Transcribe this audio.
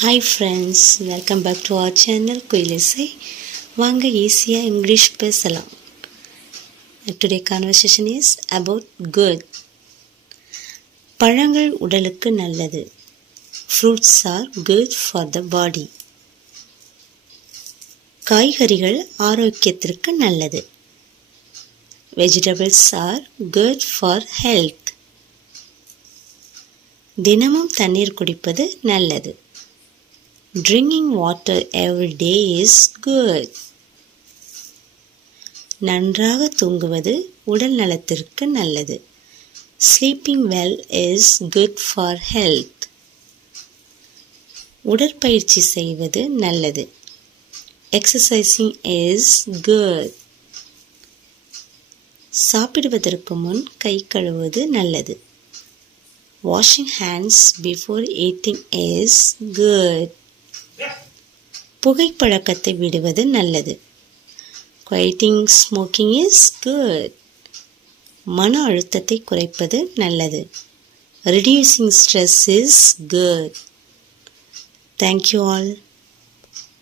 Hi friends, welcome back to our channel குயிலிசை. வாங்க ஈஸியா English பேசலாம். Today conversation is about good. பழங்கள் உடலுக்கு நல்லது. Fruits are good for the body. காய்கறிகள் ஆரோக்கியத்திற்கு நல்லது. Vegetables are good for health. தினமும் தண்ணீர் குடிப்பது நல்லது. Drinking water every day is good. நன்றாக தூங்குவது உடல் நலத்திற்கு நல்லது. Sleeping well is good for health. உடற்பயிற்சி செய்வது நல்லது. Exercising is good. சாப்பிடுவதற்கு முன் கை கழுவுவது நல்லது. Washing hands before eating is good. புகைப்பழக்கத்தை விடுவது நல்லது. Quitting smoking is good. மன அழுத்தத்தை குறைப்பது நல்லது. Reducing stress is good. Thank you all.